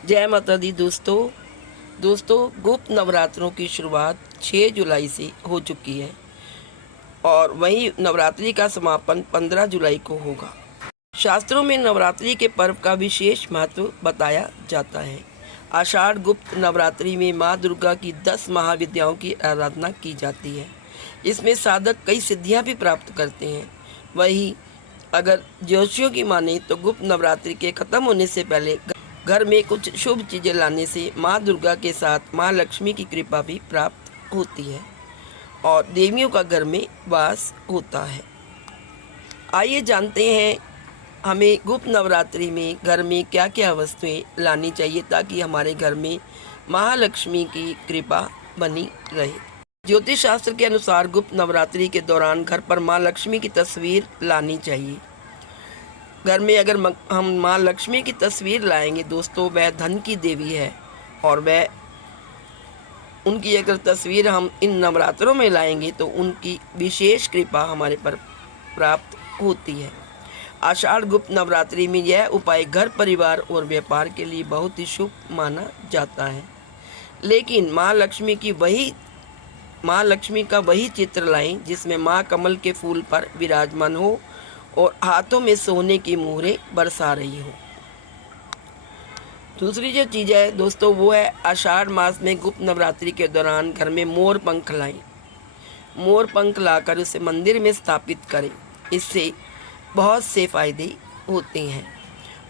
जय माता दी दोस्तों गुप्त नवरात्रों की शुरुआत 6 जुलाई से हो चुकी है और वहीं नवरात्रि का समापन 15 जुलाई को होगा। शास्त्रों में नवरात्रि के पर्व का विशेष महत्व बताया जाता है। आषाढ़ गुप्त नवरात्रि में माँ दुर्गा की 10 महाविद्याओं की आराधना की जाती है। इसमें साधक कई सिद्धियां भी प्राप्त करते हैं। वहीं अगर ज्योतिषियों की माने तो गुप्त नवरात्रि के खत्म होने से पहले घर में कुछ शुभ चीज़ें लाने से माँ दुर्गा के साथ माँ लक्ष्मी की कृपा भी प्राप्त होती है और देवियों का घर में वास होता है। आइए जानते हैं हमें गुप्त नवरात्रि में घर में क्या क्या वस्तुएं लानी चाहिए ताकि हमारे घर में महालक्ष्मी की कृपा बनी रहे। ज्योतिष शास्त्र के अनुसार गुप्त नवरात्रि के दौरान घर पर माँ लक्ष्मी की तस्वीर लानी चाहिए। घर में अगर हम माँ लक्ष्मी की तस्वीर लाएंगे दोस्तों, वह धन की देवी है और वह उनकी अगर तस्वीर हम इन नवरात्रों में लाएंगे तो उनकी विशेष कृपा हमारे पर प्राप्त होती है। आषाढ़ गुप्त नवरात्रि में यह उपाय घर परिवार और व्यापार के लिए बहुत ही शुभ माना जाता है। लेकिन माँ लक्ष्मी का वही चित्र लाएं जिसमें माँ कमल के फूल पर विराजमान हो और हाथों में सोने की मोहरें बरसा रही हो। दूसरी जो चीज़ है दोस्तों वो है आषाढ़ मास में गुप्त नवरात्रि के दौरान घर में मोर पंख लाएं। मोर पंख लाकर उसे मंदिर में स्थापित करें। इससे बहुत से फायदे होते हैं।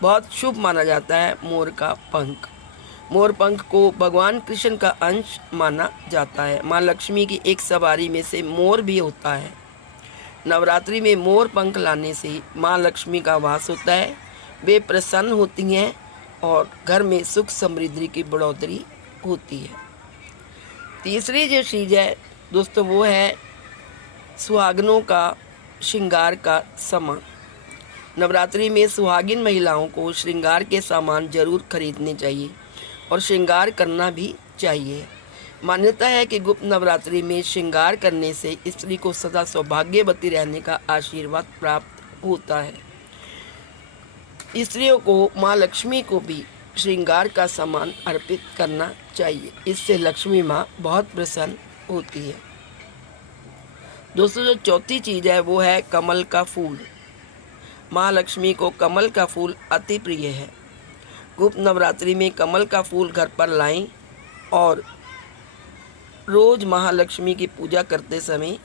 बहुत शुभ माना जाता है मोर का पंख। मोर पंख को भगवान कृष्ण का अंश माना जाता है। माँ लक्ष्मी की एक सवारी में से मोर भी होता है। नवरात्रि में मोर पंख लाने से माँ लक्ष्मी का वास होता है। वे प्रसन्न होती हैं और घर में सुख समृद्धि की बढ़ोतरी होती है। तीसरी जो चीज़ है दोस्तों वो है सुहागनों का श्रृंगार का सामान। नवरात्रि में सुहागिन महिलाओं को श्रृंगार के सामान जरूर खरीदने चाहिए और श्रृंगार करना भी चाहिए। मान्यता है कि गुप्त नवरात्रि में श्रृंगार करने से स्त्री को सदा सौभाग्यवती रहने का आशीर्वाद प्राप्त होता है। स्त्रियों को माँ लक्ष्मी को भी श्रृंगार का सामान अर्पित करना चाहिए। इससे लक्ष्मी माँ बहुत प्रसन्न होती है। दोस्तों जो चौथी चीज़ है वो है कमल का फूल। माँ लक्ष्मी को कमल का फूल अति प्रिय है। गुप्त नवरात्रि में कमल का फूल घर पर लाएं और रोज महालक्ष्मी की पूजा करते समय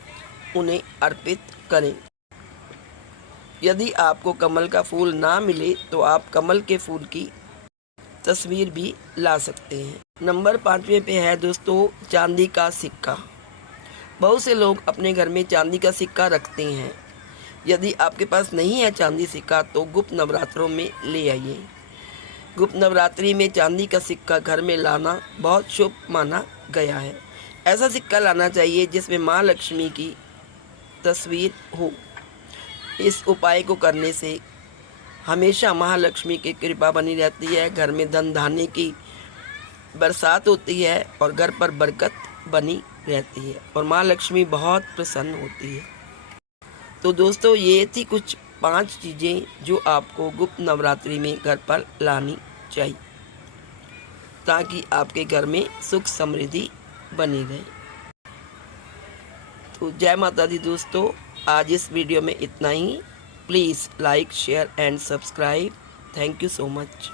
उन्हें अर्पित करें। यदि आपको कमल का फूल ना मिले तो आप कमल के फूल की तस्वीर भी ला सकते हैं। नंबर 5वें पे है दोस्तों चांदी का सिक्का। बहुत से लोग अपने घर में चांदी का सिक्का रखते हैं। यदि आपके पास नहीं है चांदी सिक्का तो गुप्त नवरात्रों में ले आइए। गुप्त नवरात्रि में चांदी का सिक्का घर में लाना बहुत शुभ माना गया है। ऐसा सिक्का लाना चाहिए जिसमें माँ लक्ष्मी की तस्वीर हो। इस उपाय को करने से हमेशा महालक्ष्मी की कृपा बनी रहती है। घर में धन धान्य की बरसात होती है और घर पर बरकत बनी रहती है और माँ लक्ष्मी बहुत प्रसन्न होती है। तो दोस्तों ये थी कुछ 5 चीज़ें जो आपको गुप्त नवरात्रि में घर पर लानी चाहिए ताकि आपके घर में सुख समृद्धि बनी रहे। तो जय माता दी दोस्तों, आज इस वीडियो में इतना ही। Please like share and subscribe. Thank you so much.